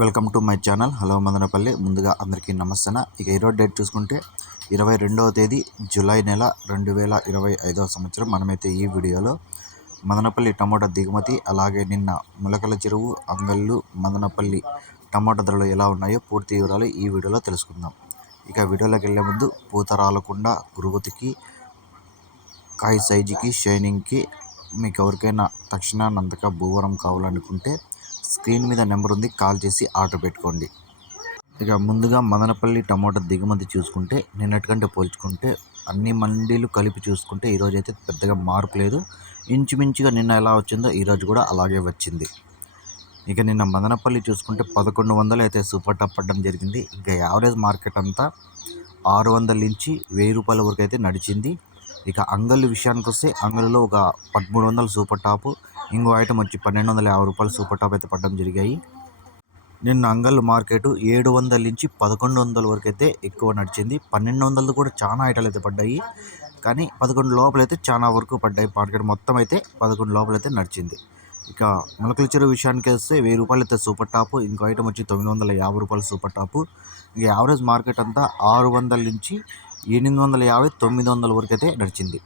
Welcome to my channel. Hello Madanapalle. ముందుగా అందరికీ నమస్తే ఇక ఈరోజు డేట్ చూసుకుంటే ఇరవై రెండవ తేదీ జూలై నెల రెండు వేల ఇరవై ఐదవ సంవత్సరం మనమైతే ఈ వీడియోలో మదనపల్లి టమోటా దిగుమతి అలాగే నిన్న ములకల చెరువు అంగళ్ళు మదనపల్లి టమాటా ధరలు ఎలా ఉన్నాయో పూర్తి వివరాలు ఈ వీడియోలో తెలుసుకుందాం. ఇక వీడియోలోకి వెళ్ళే ముందు పూత రాలకుండా గురుగుతికి కాయ సైజుకి షైనింగ్కి మీకు ఎవరికైనా తక్షణానంతక భూవరం కావాలనుకుంటే స్క్రీన్ మీద నెంబర్ ఉంది కాల్ చేసి ఆర్డర్ పెట్టుకోండి. ఇక ముందుగా మదనపల్లి టమాటా దిగుమతి చూసుకుంటే నిన్నటికంటే పోల్చుకుంటే అన్ని మండీలు కలిపి చూసుకుంటే ఈరోజు అయితే పెద్దగా మార్పు లేదు. ఇంచుమించుగా నిన్న ఎలా వచ్చిందో ఈరోజు కూడా అలాగే వచ్చింది. ఇక నిన్న మదనపల్లి చూసుకుంటే పదకొండు వందలు అయితే సూపర్ టాప్ పడడం జరిగింది. ఇంకా యావరేజ్ మార్కెట్ అంతా ఆరు వందల నుంచి వెయ్యి రూపాయల వరకు అయితే నడిచింది. ఇక అంగళ్ళు విషయానికి వస్తే అంగళ్ళలో ఒక పదమూడు వందల సూపర్ టాపు ఇంకో ఐటమ్ వచ్చి పన్నెండు వందల యాభై రూపాయలు సూపర్ టాప్ అయితే పడడం జరిగాయి. నిన్న అంగల్ మార్కెట్ ఏడు వందల నుంచి పదకొండు వందల వరకు అయితే ఎక్కువ నడిచింది. పన్నెండు వందలు కూడా చాలా ఐటాలు అయితే పడ్డాయి. కానీ పదకొండు లోపలైతే చాలా వరకు పడ్డాయి. మార్కెట్ మొత్తం అయితే పదకొండు లోపలైతే నడిచింది. ఇక మొలకల చెరువు విషయానికి వస్తే వెయ్యి రూపాయలు అయితే సూపర్ టాప్ ఇంకో ఐటమ్ వచ్చి తొమ్మిది వందల యాభై రూపాయలు సూపర్ టాప్. ఇక యావరేజ్ మార్కెట్ అంతా ఆరు వందల నుంచి ఎనిమిది వందల యాభై తొమ్మిది వందల వరకు అయితే నడిచింది.